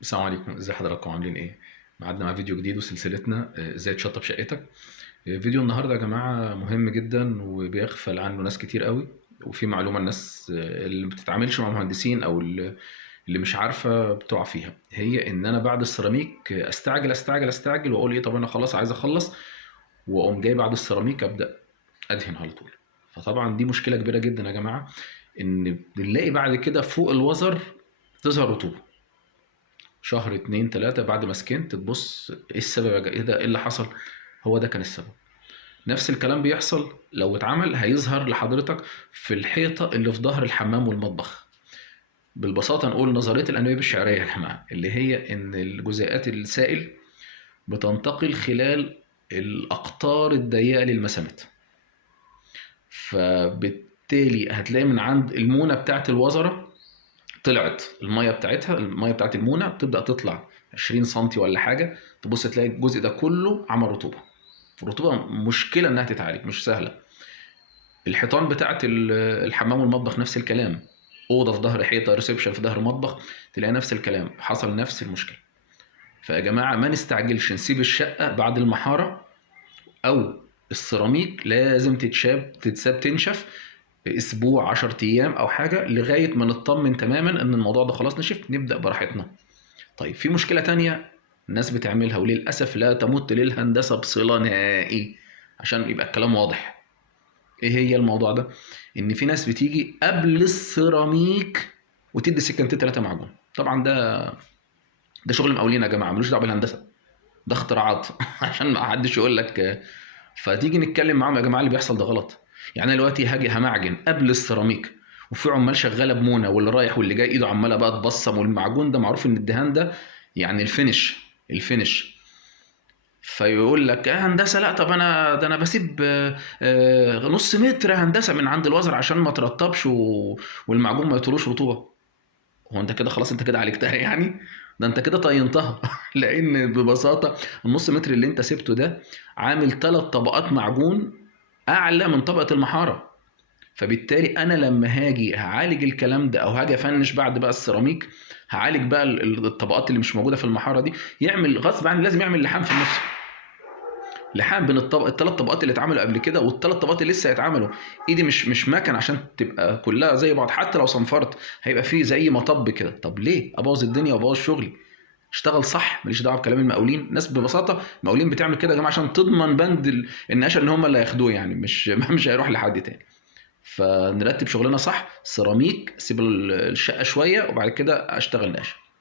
السلام عليكم، ازي حضراتكم عاملين ايه؟ معادنا مع فيديو جديد وسلسلتنا ازاي تشطب شقتك. فيديو النهارده يا جماعه مهم جدا وبيغفل عنه ناس كتير قوي. وفي معلومه الناس اللي ما بتتعاملش مع مهندسين او اللي مش عارفه بتقع فيها، هي ان انا بعد السيراميك استعجل استعجل استعجل واقول ايه، طب انا خلاص عايز اخلص، واقوم جاي بعد السيراميك ابدا ادهن على طول. فطبعا دي مشكله كبيره جدا يا جماعه، ان بنلاقي بعد كده فوق الوزر تظهر رطوبه. شهر اتنين تلاتة بعد ما سكنت تبص ايه السبب يا ايه ده، ايه اللي حصل؟ هو ده كان السبب. نفس الكلام بيحصل لو اتعمل، هيظهر لحضرتك في الحيطة اللي في ظهر الحمام والمطبخ. بالبساطة نقول نظرية الأنابيب الشعرية يا جماعة، اللي هي إن الجزيئات السائل بتنتقل خلال الأقطار الضيقة للمسامات. فبالتالي هتلاقي من عند المونة بتاعت الوزرة طلعت الميه بتاعتها، الميه بتاعت المونه بتبدا تطلع 20 سم ولا حاجه، تبص تلاقي الجزء ده كله عمل رطوبه. الرطوبه مشكله انها تتعالج، مش سهله. الحيطان بتاعت الحمام والمطبخ نفس الكلام، اوضه في ظهر حيطه، ريسبشن في ظهر مطبخ، تلاقي نفس الكلام، حصل نفس المشكله. فيا جماعه ما نستعجلش نسيب الشقه بعد المحاره او السيراميك، لازم تتساب تنشف اسبوع 10 ايام او حاجه لغايه ما نطمن تماما ان الموضوع ده خلاص نشف، نبدا براحتنا. طيب في مشكلة تانية الناس بتعملها وللأسف لا تمت للهندسة بصلة نهائي، عشان يبقى الكلام واضح. ايه هي الموضوع ده؟ ان في ناس بتيجي قبل السيراميك وتدي سكنتين ثلاثة معجون. طبعا ده شغل مقاولين يا جماعة، ملوش دعوة بالهندسة، ده اختراعات عشان ما حدش يقول لك. فتيجي نتكلم معاهم، يا جماعة اللي بيحصل ده غلط. يعني انا دلوقتي هاجي همعجن قبل السيراميك، وفي عمال شغاله بمونه، واللي رايح واللي جاي ايده عماله بقى تبصم، والمعجون ده معروف ان الدهان ده يعني الفينش. فيقول لك هندسه، لا طب انا ده انا بسيب نص متر هندسه من عند الوزر عشان ما ترطبش والمعجون ما يطولوش رطوبه. هو انت كده خلاص، انت كده عالجتها يعني؟ ده انت كده طينتها لان ببساطه النص متر اللي انت سبته ده عامل 3 طبقات معجون اعلى من طبقه المحاره. فبالتالي انا لما هاجي هعالج الكلام ده او هاجي افنش بعد بقى السيراميك، هعالج بقى الطبقات اللي مش موجوده في المحاره دي، يعمل غصب عني لازم يعمل لحام في النص، لحام بين ال3 طبقات اللي اتعملوا قبل كده وال3 طبقات اللي لسه هيتعملوا. ايدي مش مكن عشان تبقى كلها زي بعض، حتى لو صنفرت هيبقى فيه زي مطب كده. طب ليه ابوظ الدنيا وابوظ شغلي؟ اشتغل صح، ماليش دعوه بكلام المقاولين. ناس ببساطه المقاولين بتعمل كده يا جماعه عشان تضمن بند النقاشه ان هم اللي هياخدوه، يعني مش هيروح لحد تاني. فنرتب شغلنا صح، سيراميك سيب الشقه شويه وبعد كده اشتغل نقاش.